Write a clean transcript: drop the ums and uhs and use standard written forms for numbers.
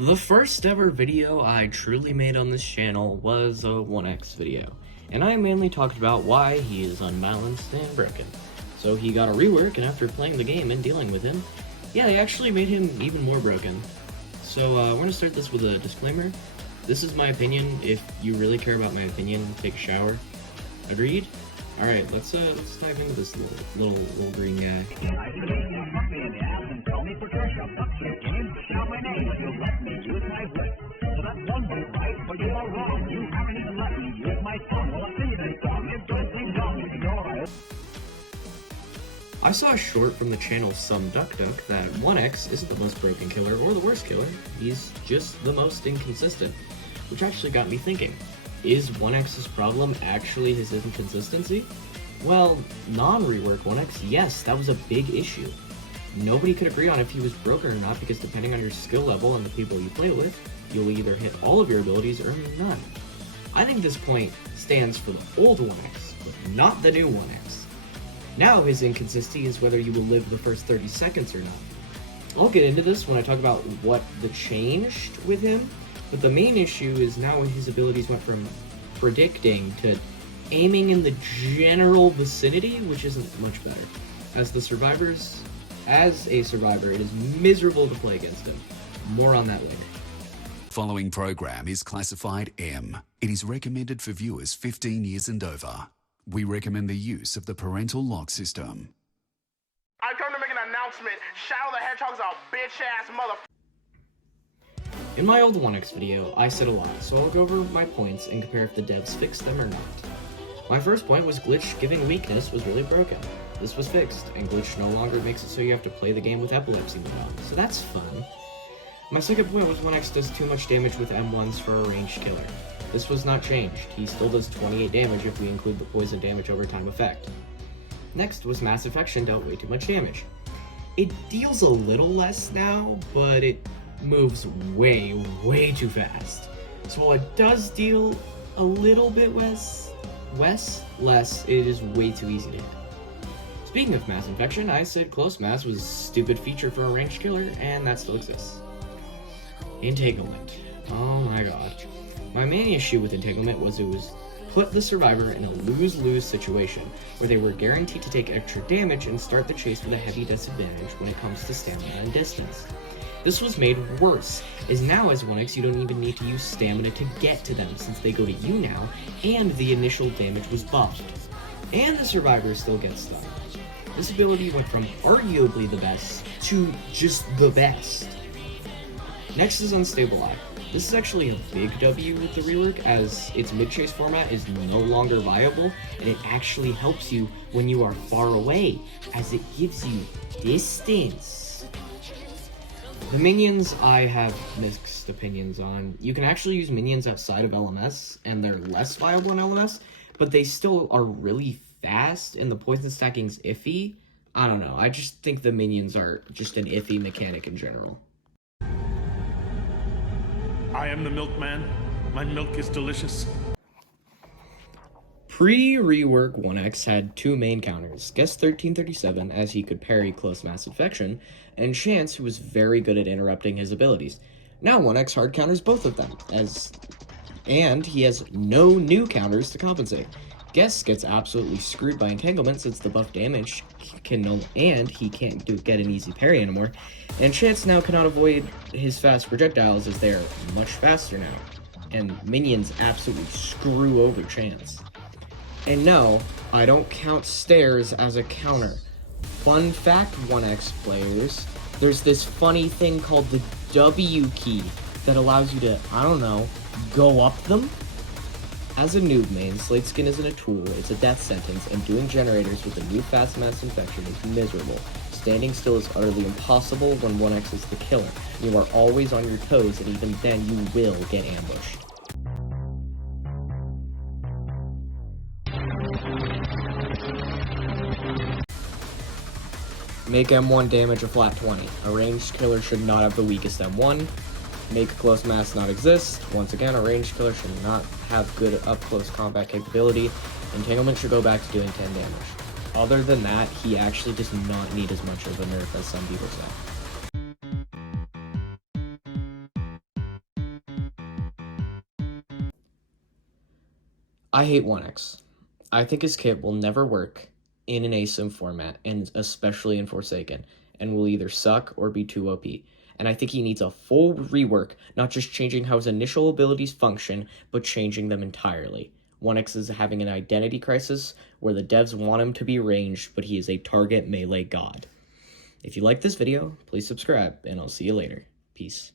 The first ever video I truly made on this channel was a 1x video, and I mainly talked about why he is unbalanced and broken. So he got a rework, and after playing the game and dealing with him, yeah, they actually made him even more broken. So we're gonna start this with a disclaimer. This is my opinion. If you really care about my opinion, take a shower. Agreed? Alright, let's dive into this little green guy. I saw a short from the channel Some Duck Duck that 1x isn't the most broken killer or the worst killer, he's just the most inconsistent, which actually got me thinking, is 1x's problem actually his inconsistency? Well, non-rework 1x, yes, that was a big issue. Nobody could agree on if he was broken or not because depending on your skill level and the people you play with, you'll either hit all of your abilities or none. I think this point stands for the old 1x, but not the new 1x. Now his inconsistency is whether you will live the first 30 seconds or not. I'll get into this when I talk about what changed with him, but the main issue is now his abilities went from predicting to aiming in the general vicinity, which isn't much better. As a survivor, it is miserable to play against him. More on that later. Following program is classified M. It is recommended for viewers 15 years and over. We recommend the use of the parental lock system. I've come to make an announcement. Shadow the Hedgehog's a bitch-ass mother. In my old 1x video, I said a lot, so I'll go over my points and compare if the devs fixed them or not. My first point was glitch giving weakness was really broken. This was fixed, and glitch no longer makes it so you have to play the game with epilepsy mode on, so that's fun. My second point was 1x does too much damage with M1s for a ranged killer. This was not changed. He still does 28 damage if we include the poison damage over time effect. Next was Mass Infection dealt way too much damage. It deals a little less now, but it moves way too fast. So while it does deal a little bit less, it is way too easy to hit. Speaking of Mass Infection, I said Close Mass was a stupid feature for a ranged killer, and that still exists. Entanglement. Oh my god. My main issue with Entanglement was it was put the survivor in a lose-lose situation, where they were guaranteed to take extra damage and start the chase with a heavy disadvantage when it comes to stamina and distance. This was made worse, as now as 1x you don't even need to use stamina to get to them since they go to you now, and the initial damage was buffed. And the survivor still gets stunned. This ability went from arguably the best to just the best. Next is Unstable Eye. This is actually a big W with the rework, as its mid-chase format is no longer viable, and it actually helps you when you are far away, as it gives you distance. The minions I have mixed opinions on. You can actually use minions outside of LMS, and they're less viable in LMS, but they still are really fast, and the poison stacking's iffy. I don't know, I just think the minions are just an iffy mechanic in general. I am the milkman. My milk is delicious. Pre-rework 1x had two main counters, Guest 1337 as he could parry Close Mass Infection, and Chance who was very good at interrupting his abilities. Now 1x hard counters both of them, and he has no new counters to compensate. Guest gets absolutely screwed by Entanglement since the buff damage and he can't get an easy parry anymore, and Chance now cannot avoid his fast projectiles as they are much faster now, and minions absolutely screw over Chance. And no, I don't count stairs as a counter. Fun fact, 1x players, there's this funny thing called the W key that allows you to, I don't know, go up them? As a noob main, Slate Skin isn't a tool, it's a death sentence, and doing generators with a new fast Mass Infection is miserable. Standing still is utterly impossible when 1x is the killer. You are always on your toes, and even then you will get ambushed. Make M1 damage a flat 20. A ranged killer should not have the weakest M1. Make Close Mass not exist. Once again, a ranged killer should not have good up-close combat capability. Entanglement should go back to doing 10 damage. Other than that, he actually does not need as much of a nerf as some people say. I hate 1X. I think his kit will never work in an ASIM format, and especially in Forsaken, and will either suck or be too OP. And I think he needs a full rework, not just changing how his initial abilities function, but changing them entirely. 1X is having an identity crisis where the devs want him to be ranged, but he is a target melee god. If you like this video, please subscribe, and I'll see you later. Peace.